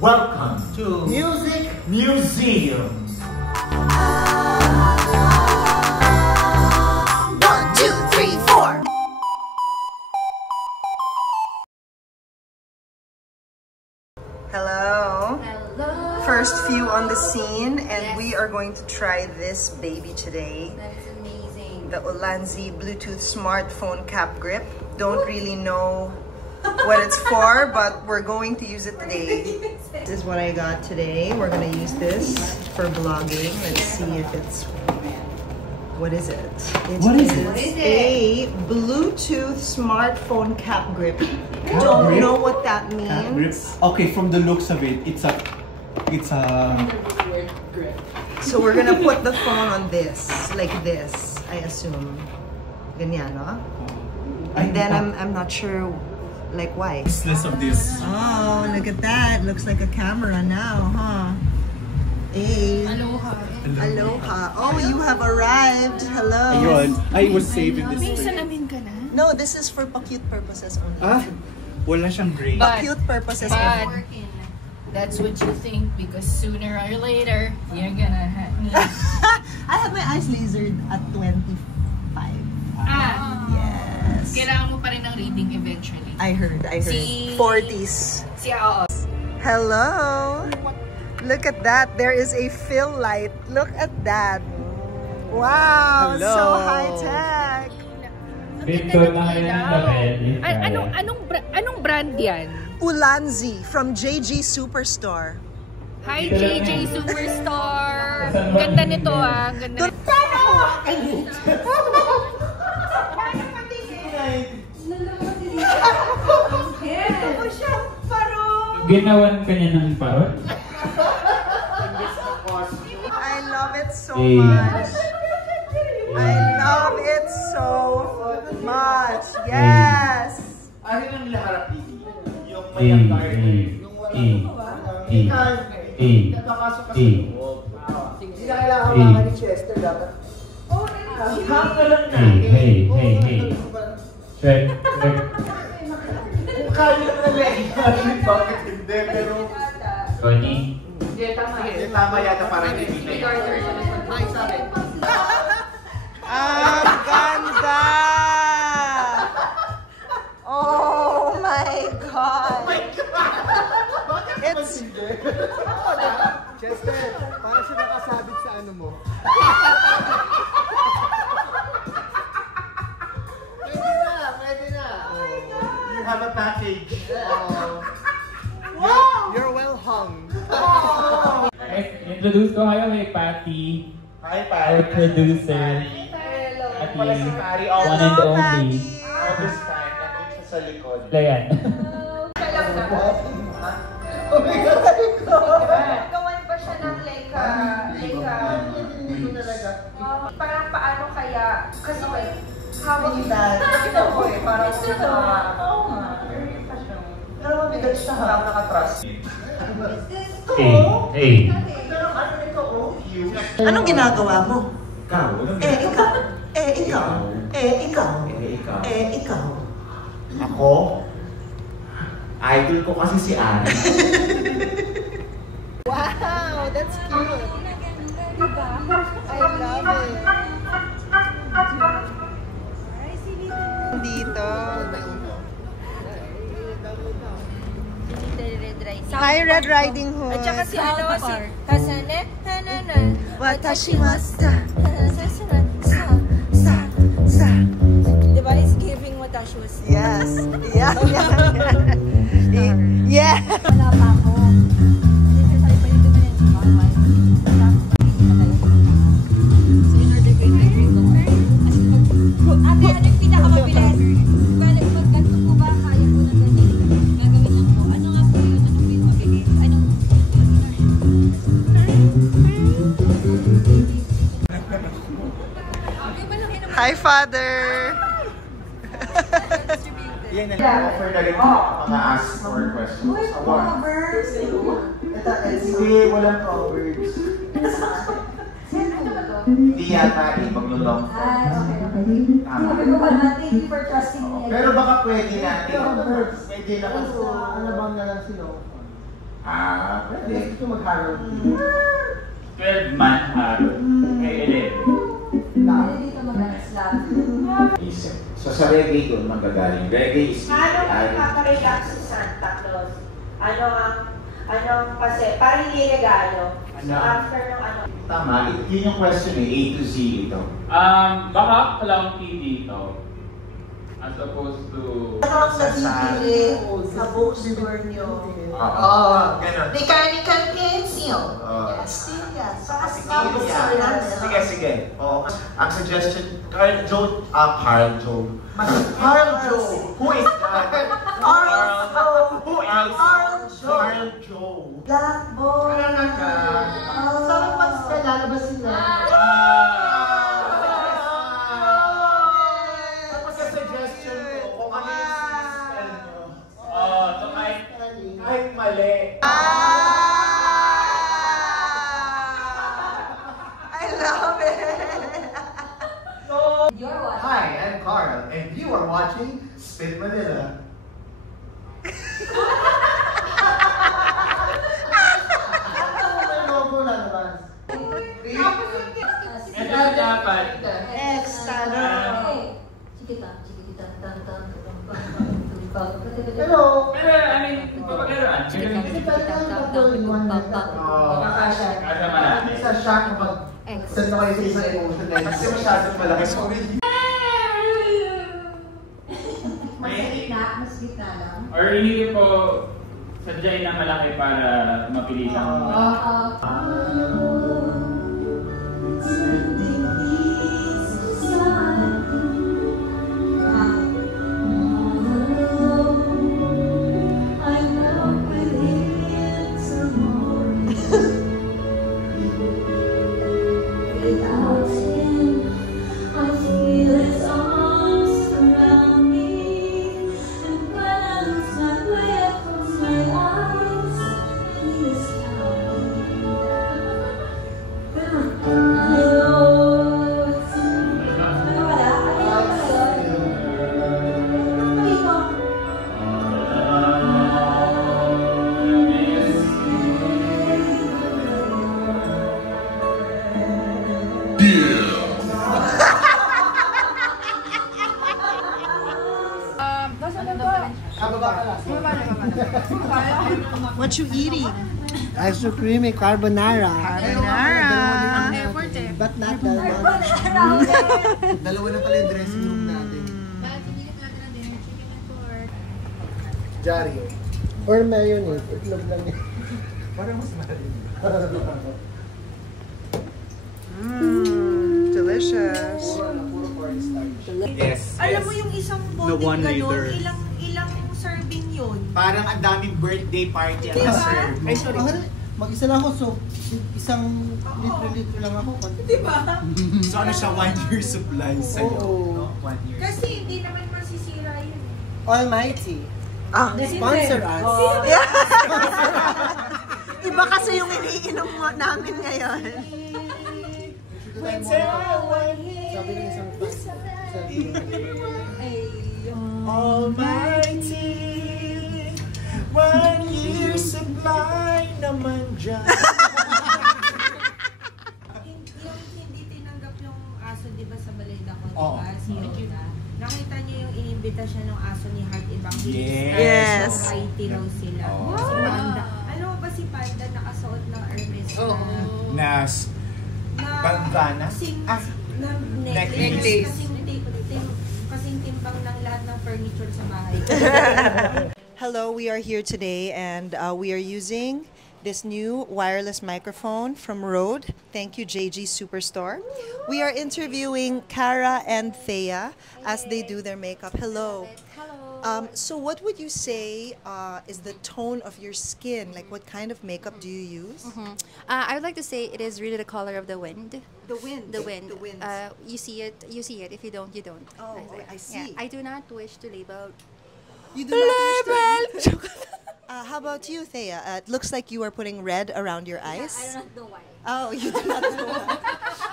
Welcome to Music Museum. 1, 2, 3, 4. Hello. Hello. First few on the scene, and we are going to try this baby today. That is amazing. The Ulanzi Bluetooth smartphone cap grip. Don't really know what it's for, but we're going to use it today. This is what I got today. We're gonna use this for vlogging. Let's see if it's... What is it? What is it? What is A Bluetooth smartphone cap grip. Cap Don't grip? know what that means. Okay, from the looks of it, it's a So we're gonna put the phone on this, like this, I assume. Ganyan, no? And then I'm not sure, like, why. less of this. Oh, look at that. Looks like a camera now, huh? Hey. Aloha. Aloha. Oh, you have arrived. Hello. Ayun, I was saving this. May salamin ka na? No, this is for pa-cute purposes only. Ah, wala siyang gray. Pa-cute purposes only. But that's what you think because sooner or later, you're gonna need... I have my eyes lasered at 25. Yes. Kailangan mo pa rin ng reading eventually. I heard. Si- 40s. Oo. Hello. Look at that. There is a fill light. Look at that. Wow, Hello. so high-tech. Anong brand yan? Ulanzi from JG Superstore. Hi, JJ Superstar! Ganda nito ah. Ganda nito. Ginawan ka niya ng parot? I love it so much. I love it so much. Yes. Ano yung laharap dito? Yung mayang garden. Napakasok ka sa loob. Hindi na kailangan mga ni Chester dapat. Hang ka lang natin. Hey. Check. Kaya naman na bakit hindi, pero... Connie? Tama yata parang hindi. Ang ganda! Oh my God! It's... Chester, paano siya nakasabit sa ano mo? Pwede na. You have a package. You're well hung. Introduce ko kayo kay Patty. Hi, Our producer. Hello. Pala si Pari. One and only. All this time, nandun siya sa likod. Ayan. Gawan pa siya ng parang paano kaya, kasi hawak nakita ko parang Pero mabigat siya ha, nakatrust. Hey. Anong ginagawa mo? Ikaw? Ikaw. Ako? Idol ko kasi si Ari. Wow, that's cute. I love it. Dito. Hi, Red Riding Hood. At saka si ano, si Kasane, Watashi masta. diba he's giving watashi was. Yes. Yeah. Wala pa ako. Kasi sa palito mo yan si Mama. So in order ko yung drink ko. Ate, ano yung pinakamabilis? Magganto ko ba? Kaya ko na ganyan. Gagawin lang ko. Ano nga po yun? Ano po yung mabilis? Anong... Hi, Father. Yan na lang, offer na rin mga-ask for questions. Hindi, walang covers. Hindi yata mag-long. Thank you for trusting me. Pero baka pwede natin. Pwede naman. Ano bang na lang sila? Ah. Hindi, gusto mag-harrow. 12-month araw. Ay, 11. Hindi ka mag-alasla. Isip. So sa reggae doon manggagaling. Reggae is Ano ang paparelax sa Santa Claus? Anong kasi, parang regalo. So after nung ano. tama. Yun yung question eh. A to Z ito. Baka clown key dito. As opposed to... Ano ang nasipili sa bookstore nyo? Ganun. Mechanical pencil. Yes. Yes. Sige, sige. Oo. Ang suggestion, Carl Joe. Carl Joe. Who is that? Who else? Carl Joe. Black boy. Saan pa sila lalabas sila? Tapos sa suggestion ko, kung ano yung spell nyo. So Kahit mali. I love it. You're what? Hi, I'm Carl, and you are watching Spin Manila. May logo lalabas. ito dapat. Pero, Pero, I mean, papaglaruan. makakasya. Kasya malaki. Sa shock kapag send ako sa isang emotion na Kasi masyadong malaki. Sorry. Or hindi po sadyain na malaki para mapilitan mo. What you eating? Ice cream, carbonara. Carbonara. But not dalawa. Dalawa na pala yung dressing room natin. Jario. Or mayonnaise. Itlog lang yun. Parang mas mahalin. Delicious. Yes. Alam mo yung isang bote ganon, ilang serving yun? Parang ang daming birthday party ang Diba? serve. Ay, sorry. Mag-isa lang ako, so isang litro lang ako. Diba? So ano siya, 1 year supply sa'yo? Oo. No? 1 year. Kasi hindi naman masisira yun. Almighty. Sponsor us. Iba kasi yung iniinom mo namin ngayon. Sabi ng isang Almighty, 1 year supply naman dyan. Yung hindi tinanggap yung aso, di ba, sa Baleda ko, di Oo. ba? Si Yoda. Nakita niyo yung inimbita siya ng aso ni Heart Evangelista. Yes. So, mighty raw sila. Oo. Si Panda. Ano ba si Panda nakasuot ng Hermes na Bandana? na Necklace. necklace. Kasing timbang ng lahat ng furniture sa bahay. Hello, we are here today and we are using this new wireless microphone from Rode. Thank you, JG Superstore. We are interviewing Cara and Thea as they do their makeup. Hello. Hello. So what would you say is the tone of your skin? Like what kind of makeup do you use? I would like to say it is really the color of the wind. The wind. The wind. The wind. You see it. You see it. If you don't, you don't. Oh, I see. Yeah, I do not wish to label. You do not wish to... How about you, Thea? It looks like you are putting red around your eyes. I don't know why. Oh, you do not know.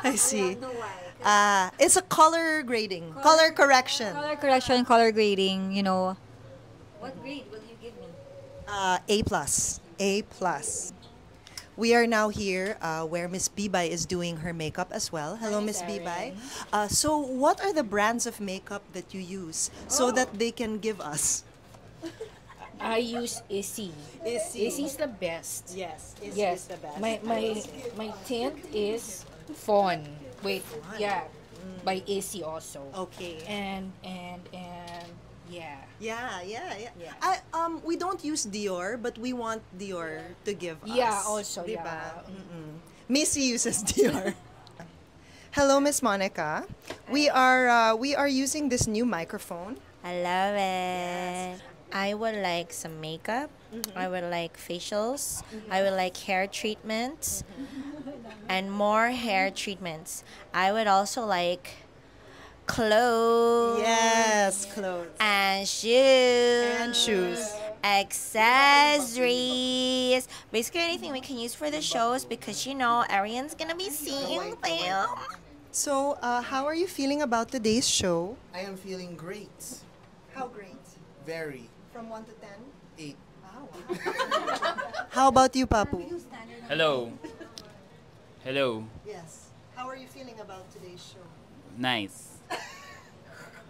I see. I don't know why. It's a color grading, color correction. Color correction, color grading, you know. What grade will you give me? A plus. A plus. We are now here where Miss Bibay is doing her makeup as well. Hello, Miss Bibay. So what are the brands of makeup that you use so that they can give us? I use Issy. Issy is the best. Yes, Yes, the best. my tint is Fawn. Wait, yeah, by Issy also. Okay. And yeah. Yeah. We don't use Dior, but we want Dior to give us. Yeah, also, Diba? yeah. Missy uses Dior. Hello, Miss Monica. We are using this new microphone. I love it. I would like some makeup. I would like facials. I would like hair treatments and more hair treatments. I would also like clothes. Yes, clothes. And shoes. And shoes. Accessories. Basically anything we can use for the shows because you know Arian's gonna be seeing them. So, how are you feeling about today's show? I am feeling great. How great? Very. From 1 to 10? 8. How about you, Papu? Hello. Hello. Yes. How are you feeling about today's show? Nice.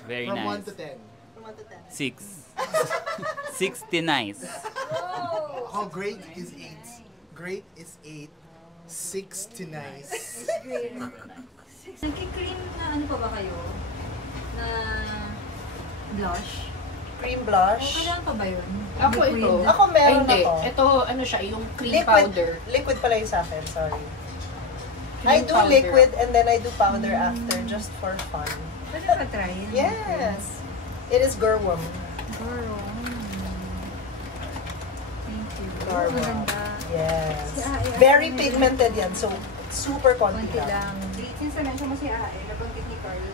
Very From nice. 1 to 10. From 1 to 10. 6. 60 nice. How great is 8? Great is 8. 6 to nice. Nagki-cream na ano pa ba kayo? Na blush? Cream blush? Kailangan pa ba yun? Ako Liquid? ito. Ako meron Ay, hindi. ako. Ito, ano siya, yung cream powder. Liquid pala yung sa akin, sorry. Cream I do powder. liquid and then I do powder after just for fun. Pwede ba try? Yes. It is Gurwam. Girl. Thank you. Gurwam. Maganda. Yes. Si Aae, Very ano pigmented yan, so super konti Konti lang. lang. Since na-mention mo si Aae, nabanggit ni Carl,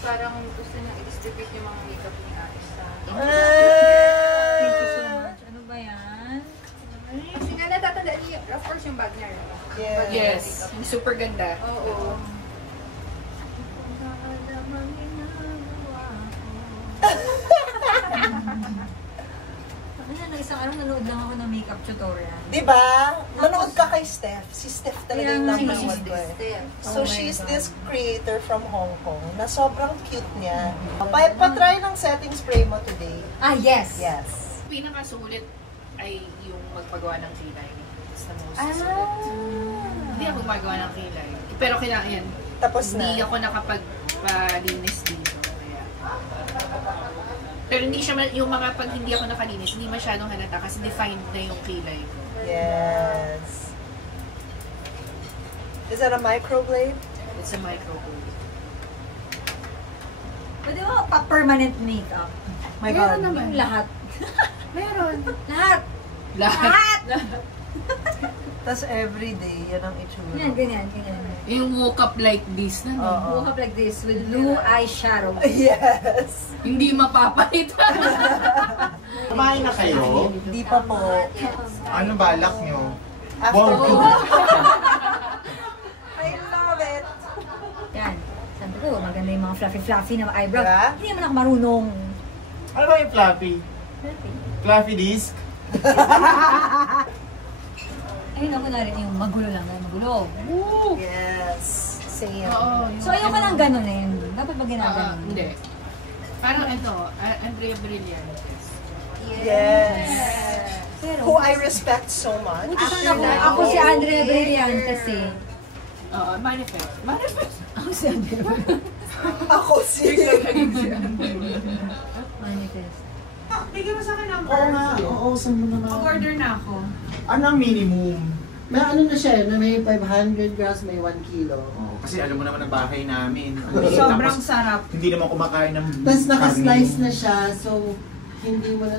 parang gusto niya i-distribute yung mga makeup ni Aae sa Thank you so much. Ano ba yan? Kasi nga natatandaan niyo, of course yung bag niya. Yes. Yes. Yung super ganda. Oo. Ano, isang araw nanood lang ako ng makeup tutorial. Diba? Manood ka kay Steph. Si Steph talaga yung Kaya nga, number si one ko eh. Steph. So Oh my she's God. this creator from Hong Kong na sobrang cute niya. Pa-try ng setting spray mo today. Ah, yes! Yes. Pinakasulit ay yung magpagawa ng kilay. It's the most Ah. sulit. Hindi ako gumagawa ng kilay. Pero kailangan yan. Tapos Hindi na. ako nakapagpalinis dito. Kaya. Pero hindi siya, yung mga pag hindi ako nakalinis, hindi masyadong halata kasi defined na yung kilay ko. Yes. Is that a microblade? It's a microblade. Pwede mo pa-permanent makeup. My Meron God. naman. Yung lahat. Meron. Lahat! Lahat. Tapos everyday, yan ang itsura. Ganyan, ganyan, ganyan. Yung woke up like this na, no? Woke up like this with blue eyeshadow. Yes. Hindi mapapalitan. Kumain na kayo? Hindi pa po. Ano balak nyo? After Wow. I love it. Yan. Sabi ko, maganda yung mga fluffy-fluffy na eyebrows. Diba? Hindi naman ako marunong. Ano ba yung fluffy? Fluffy disc? Ayun ako na rin yung magulo lang na magulo. Woo! Yes. Same. So ayoko nang ganunin. Dapat ba ginaganon? Hindi. Parang ito, Andrea Brillantes. Yes. Pero, Who I respect so much. ako si Andrea Brillantes eh. Manifest. Manifest. Ako si Andrea Ako si... Manifest. Bigyan mo sa akin ang Oo nga, oo, saan mo naman? Mag-order na ako. Ano ang minimum? May ano na siya, na may 500 grams, may 1 kilo. Oh, kasi alam mo naman ang bahay namin. Sobrang Tapos, sarap. hindi naman kumakain ng Tapos naka-slice karne. na siya, so hindi mo na,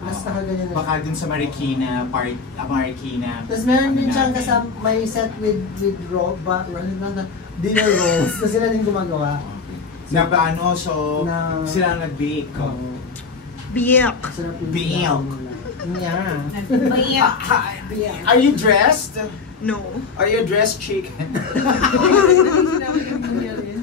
mas nakaganyan na Baka dun sa Marikina, Marikina. Tapos meron din ano siyang natin. kasama, may set with dinner rolls, na sila din gumagawa. Na ba ano, so Na- sila ang nag-bake. Biyak. Sarap yung Biyak. Yeah. Are you dressed? No. Are you dressed chicken?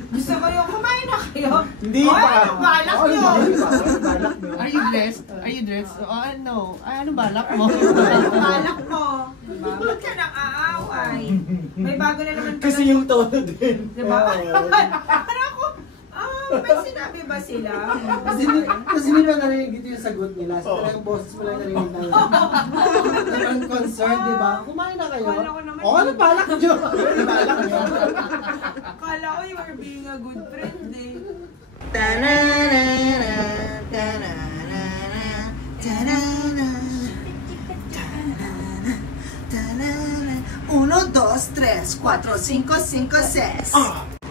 Gusto ko yung kumain na kayo. Hindi pa. balak Oh, nyo? hindi pa. Balak nyo. Are you dressed? Are you dressed? Oh, ano? Ay, ano balak mo? Balak mo. Ba't ka nang aaw? May bago na naman. Kasi yung tono din. Diba? Para ako, may sinabi ba sila? Kasi hindi ba narinig dito yung sagot nila? So talagang boses mo lang narinig na yun. Talagang concerned, di ba? Kumain na kayo? Kala ko naman. Ano balak nyo? Balak nyo? Kala ko you were being a good friend eh. Uno, dos, tres, cuatro, cinco, cinco, seis.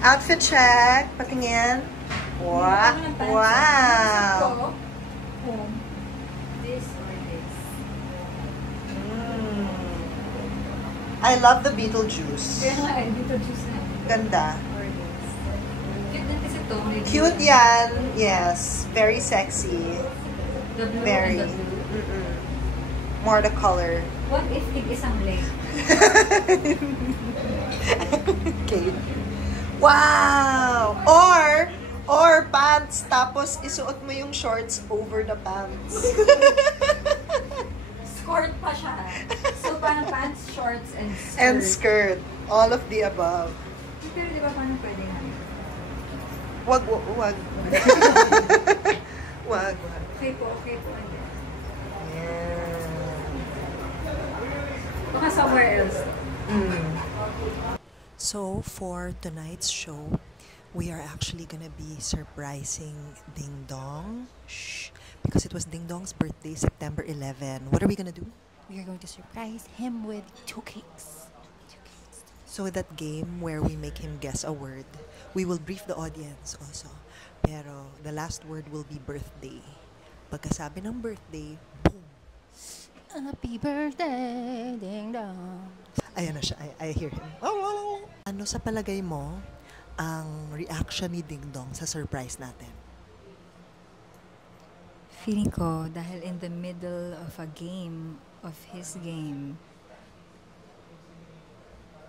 Outfit check. Patingin. Wow. Wow. This or this? I love the Beetlejuice. Kaya nga eh, Beetlejuice na. Ganda. Or this. Cute din kasi ito. Cute yan. Yes. Very sexy. The blue Very. and the blue. More the color. What if isang lane? Okay. Wow! Or pants, tapos isuot mo yung shorts over the pants. Skirt pa siya. So, parang pants, shorts, and skirt. And skirt. All of the above. Pero di ba paano pwede nga? Wag. Wag. Okay po. Yeah. Baka somewhere else. So, for tonight's show, we are actually gonna be surprising Ding Dong. Shh. Because it was Ding Dong's birthday, September 11. What are we gonna do? We are going to surprise him with 2 cakes. So that game where we make him guess a word, we will brief the audience also. Pero the last word will be birthday. Pagkasabi ng birthday, boom! Happy birthday, Ding Dong. Ayan na siya. I hear him. Ano sa palagay mo ang reaction ni Ding Dong sa surprise natin? Feeling ko, dahil in the middle of a game, of his game,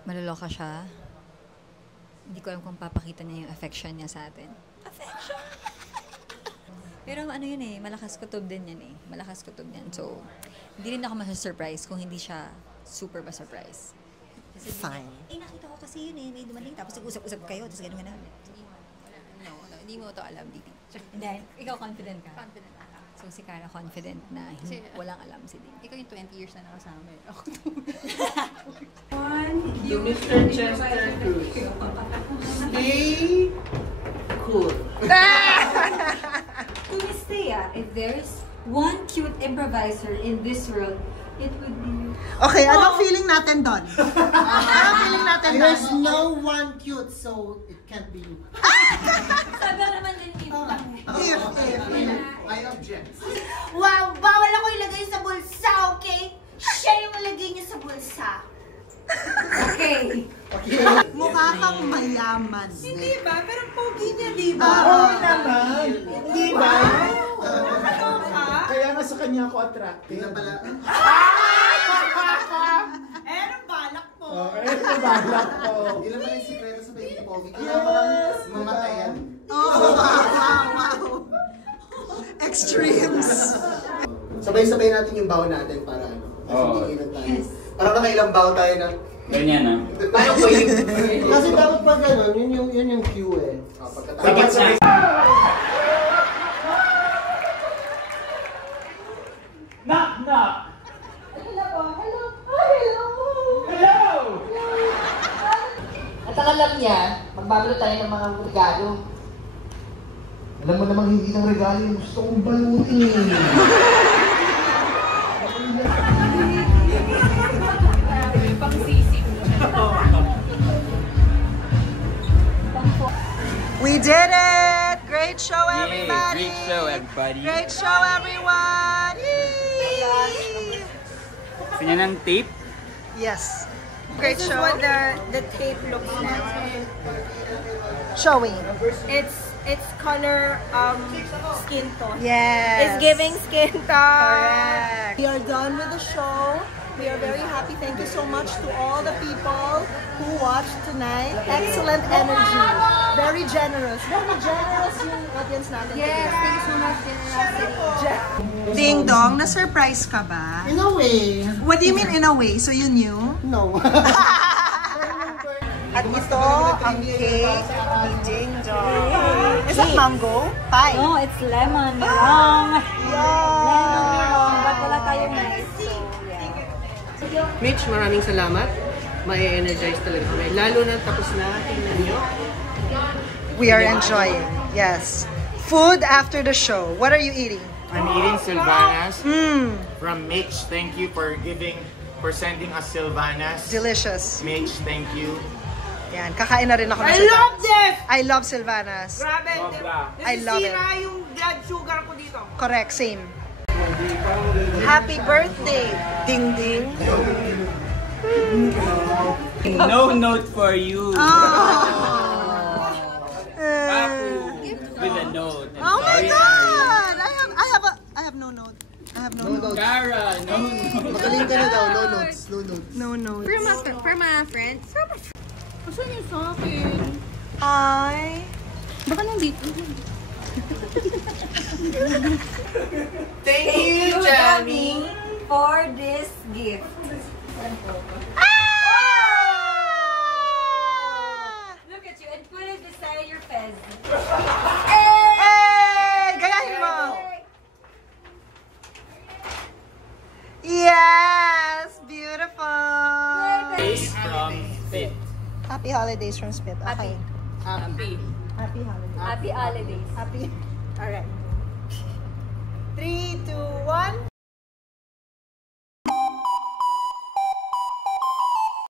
maloloka siya. Hindi ko alam kung papakita niya yung affection niya sa atin. Affection! Pero ano yun eh, malakas kutob din yan eh. Malakas kutob yan. So, hindi rin ako masa-surprise kung hindi siya super ba-surprise. Kasi Fine. Nakita ko kasi yun eh, may dumating, tapos nag-usap-usap kayo, tapos gano'n. No, hindi mo ito alam, Didi. Hindi, ikaw confident ka? Confident ako. So, si Cara confident na walang alam si Didi. Ikaw yung 20 years na nakasama eh. Ako You Mr. Chester Cruz. Stay cool. Kumistea, if there's one cute improviser in this world, it would be you. Okay, anong feeling natin doon? Anong feeling natin doon? There's no one cute, so it can't be you. Sabi naman din if. I object. Wow, bawal ako ilagay sa bulsa, okay? Siya yung ilagay niya sa bulsa. Okay. Mukha kang mayaman. Hindi ba? Pero pogi niya, di ba? Oo naman. Di ba? Kaya nga sa kanya ako attractive. Kaya pala. Anong balak po? Anong balak po? Ilan ba yung sikreto sa baby pogi? Kaya parang mamatayan. Wow. Extremes. Sabay-sabay natin yung baon natin para ano. Kasi tayo. Parang nakailang baon tayo na. Ganyan na. Paano ba yun? Kasi dapat pag gano'n, yun yung cue eh. Dapat sabay. Knock, knock! Hello! At ang alam niya, magbabalo tayo ng mga regalo. Alam mo namang hindi ng regalo yung gusto kong balutin. We did it! Great show, everybody! Great show, everybody! Great show, everyone! Gusto niya ng tape? Yes. Great show. This is what the tape looks like. Showing. It's color skin tone. Yes. It's giving skin tone. Correct. We are done with the show. We are very happy. Thank you so much to all the people who watched tonight. Excellent energy. Very generous. Very generous yung audience natin. Yes, thank you so much, generosity. Ding Dong, na-surprise ka ba? In a way. What do you mean in a way? So you knew? No. At ito ang cake ni Ding Dong. Is it mango? Pie? No, it's lemon. Wrong. Lemon. But wala tayong nice. So, yeah. Mitch, maraming salamat. May energize talaga kami. Lalo na tapos na. Tingnan nyo. We are enjoying. Yes. Food after the show. What are you eating? I'm eating Sylvanas from Mitch. Thank you for sending us Sylvanas. Delicious. Mitch, thank you. Yan, kakain na rin ako ng I love this! I love Sylvanas. Grabe. I love it. Nasisira yung blood sugar ko dito. Correct, same. Happy birthday, Ding Ding. No note for you. With a note. Oh my God! I have no note. I have no notes. Cara, no notes. Magaling ka na daw, no notes, no notes. No notes. For my friends. Saan yung sa akin? Ay. Baka nandito. Thank you, Jamie, for this gift. Look at you and put it beside your fez. Hey! Gayahin mo! Yes! Beautiful! Days from Fit. Happy holidays from Spit. Okay. Happy. Happy holidays. Happy holidays. Happy. Alright. 3, 2, 1.